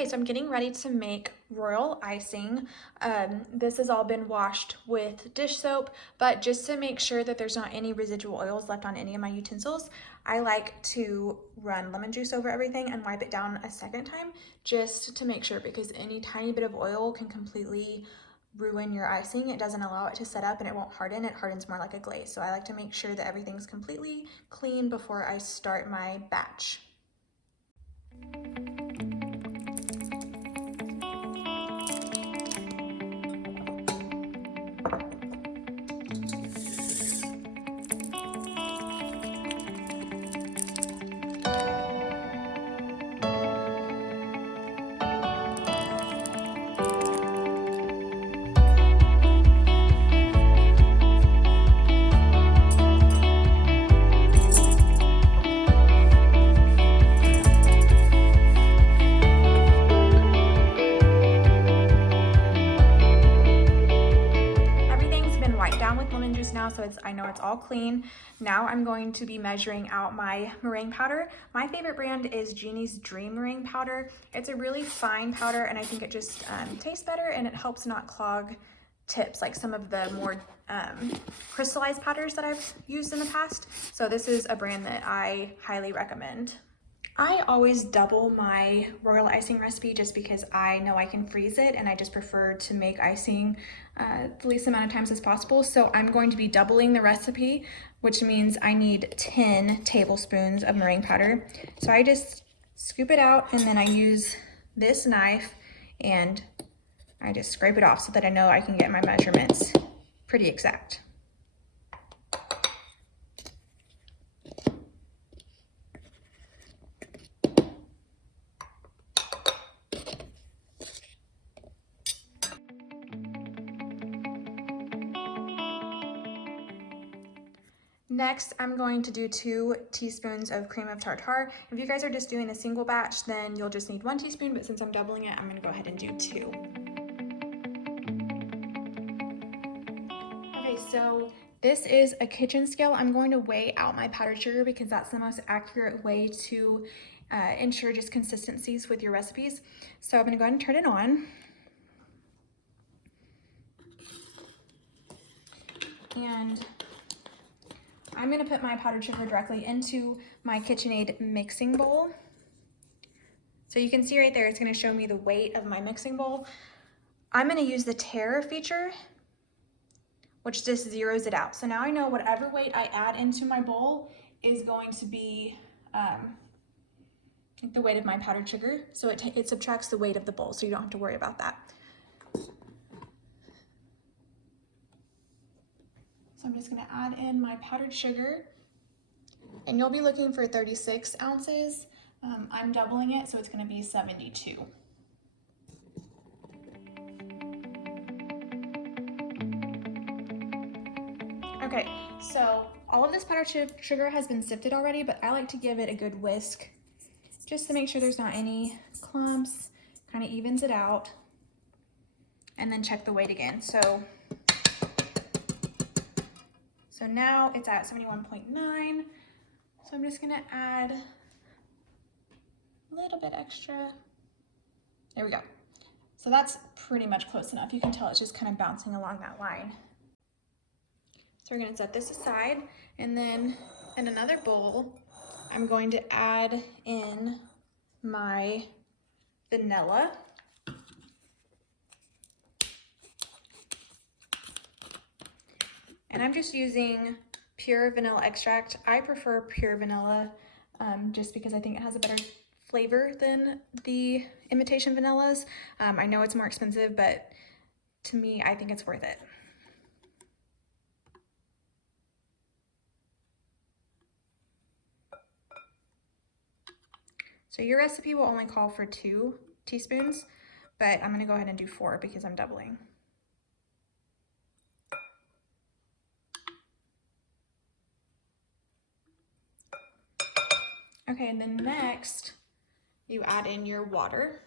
Okay, so I'm getting ready to make royal icing. This has all been washed with dish soap, but just to make sure that there's not any residual oils left on any of my utensils, I like to run lemon juice over everything and wipe it down a second time just to make sure, because any tiny bit of oil can completely ruin your icing. It doesn't allow it to set up and it won't harden. It hardens more like a glaze. So I like to make sure that everything's completely clean before I start my batch. Down with lemon juice now, so I know it's all clean. Now I'm going to be measuring out my meringue powder. My favorite brand is Jeannie's Dream Meringue Powder. It's a really fine powder, and I think it just tastes better, and it helps not clog tips like some of the more crystallized powders that I've used in the past. So this is a brand that I highly recommend. I always double my royal icing recipe just because I know I can freeze it, and I just prefer to make icing the least amount of times as possible. So I'm going to be doubling the recipe, which means I need 10 tablespoons of meringue powder. So I just scoop it out, and then I use this knife and I just scrape it off so that I know I can get my measurements pretty exact. Next, I'm going to do 2 teaspoons of cream of tartar. If you guys are just doing a single batch, then you'll just need 1 teaspoon, but since I'm doubling it, I'm gonna go ahead and do 2. Okay, so this is a kitchen scale. I'm going to weigh out my powdered sugar because that's the most accurate way to ensure just consistencies with your recipes. So I'm gonna go ahead and turn it on. And I'm gonna put my powdered sugar directly into my KitchenAid mixing bowl. So you can see right there, it's gonna show me the weight of my mixing bowl. I'm gonna use the tare feature, which just zeroes it out. So now I know whatever weight I add into my bowl is going to be the weight of my powdered sugar. So it subtracts the weight of the bowl, so you don't have to worry about that. So I'm just gonna add in my powdered sugar, and you'll be looking for 36 ounces. I'm doubling it, so it's gonna be 72. Okay, so all of this powdered sugar has been sifted already, but I like to give it a good whisk just to make sure there's not any clumps, kind of evens it out, and then check the weight again. So now it's at 71.9. So I'm just gonna add a little bit extra. There we go. So that's pretty much close enough. You can tell it's just kind of bouncing along that line. So we're gonna set this aside, and then in another bowl, I'm going to add in my vanilla. And I'm just using pure vanilla extract. I prefer pure vanilla just because I think it has a better flavor than the imitation vanillas. I know it's more expensive, but to me, I think it's worth it. So your recipe will only call for 2 teaspoons, but I'm gonna go ahead and do 4 because I'm doubling. Okay, and then next, you add in your water.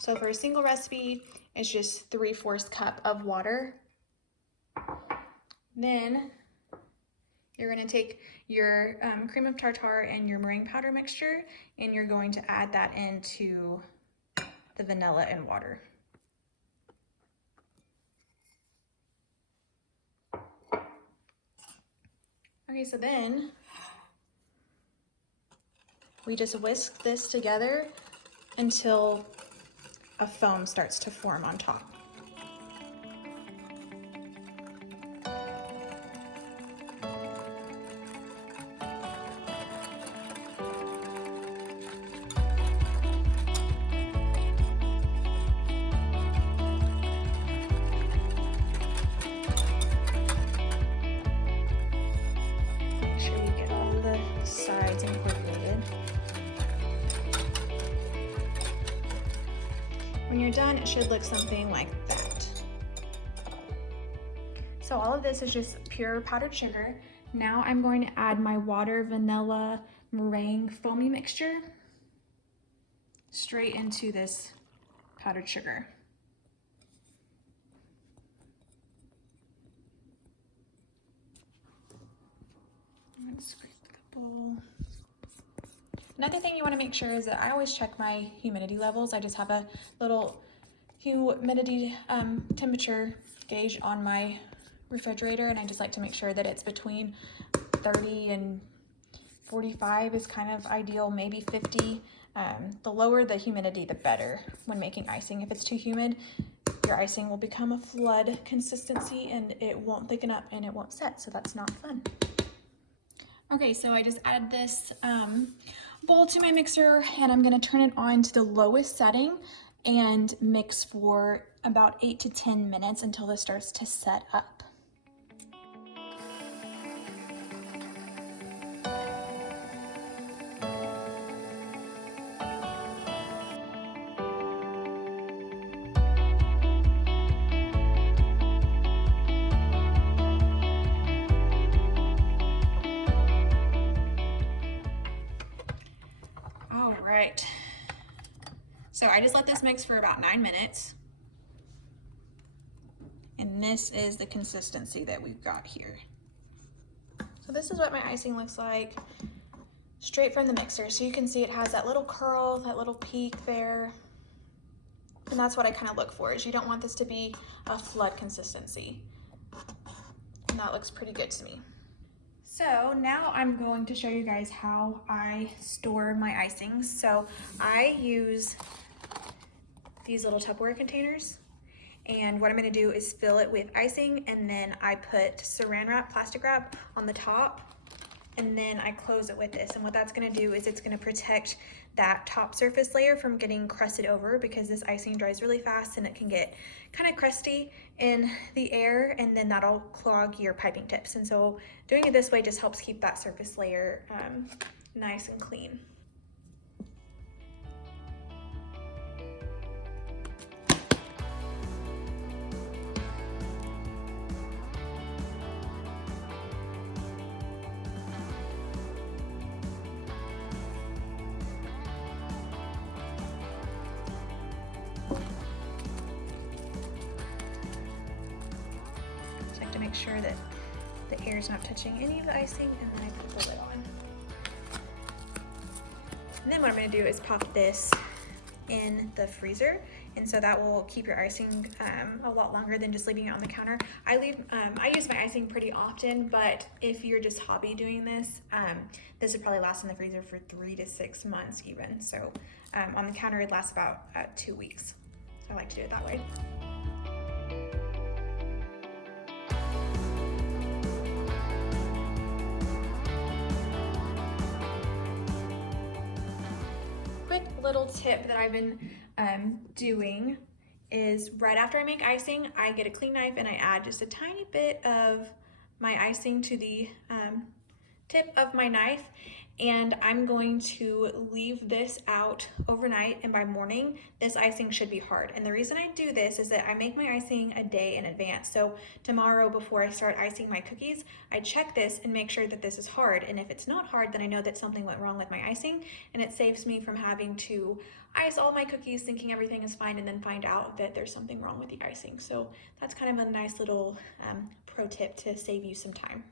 So for a single recipe, it's just 3/4 cup of water. Then you're going to take your cream of tartar and your meringue powder mixture, and you're going to add that into the vanilla and water. Okay, so then we just whisk this together until a foam starts to form on top. Make sure you get all the sides incorporated. When you're done, it should look something like that. So all of this is just pure powdered sugar. Now I'm going to add my water, vanilla, meringue foamy mixture straight into this powdered sugar. Let's scrape the bowl. Another thing you want to make sure is that I always check my humidity levels. I just have a little humidity temperature gauge on my refrigerator, and I just like to make sure that it's between 30 and 45 is kind of ideal, maybe 50. The lower the humidity, the better when making icing. If it's too humid, your icing will become a flood consistency and it won't thicken up and it won't set, so that's not fun. Okay, so I just added this bowl to my mixer, and I'm gonna turn it on to the lowest setting and mix for about 8 to 10 minutes until this starts to set up. All right, so I just let this mix for about 9 minutes. And this is the consistency that we've got here. So this is what my icing looks like straight from the mixer. So you can see it has that little curl, that little peak there. And that's what I kind of look for, is you don't want this to be a flood consistency. And that looks pretty good to me. So now I'm going to show you guys how I store my icings. So I use these little Tupperware containers. And what I'm gonna do is fill it with icing, and then I put saran wrap, plastic wrap on the top, and then I close it with this. And what that's gonna do is it's gonna protect that top surface layer from getting crusted over, because this icing dries really fast and it can get kind of crusty in the air, and then that'll clog your piping tips. And so doing it this way just helps keep that surface layer nice and clean. Check to make sure that the air is not touching any of the icing, and then I put the lid on. And then what I'm going to do is pop this in the freezer, and so that will keep your icing a lot longer than just leaving it on the counter. I use my icing pretty often, but if you're just hobby doing this, this would probably last in the freezer for 3 to 6 months even. So on the counter it lasts about 2 weeks. So I like to do it that way. Quick little tip that I've been doing is right after I make icing, I get a clean knife and I add just a tiny bit of my icing to the tip of my knife, and I'm going to leave this out overnight, and by morning this icing should be hard. And the reason I do this is that I make my icing a day in advance. So tomorrow, before I start icing my cookies, I check this and make sure that this is hard, and if it's not hard, then I know that something went wrong with my icing, and it saves me from having to ice all my cookies thinking everything is fine and then find out that there's something wrong with the icing. So that's kind of a nice little pro tip to save you some time.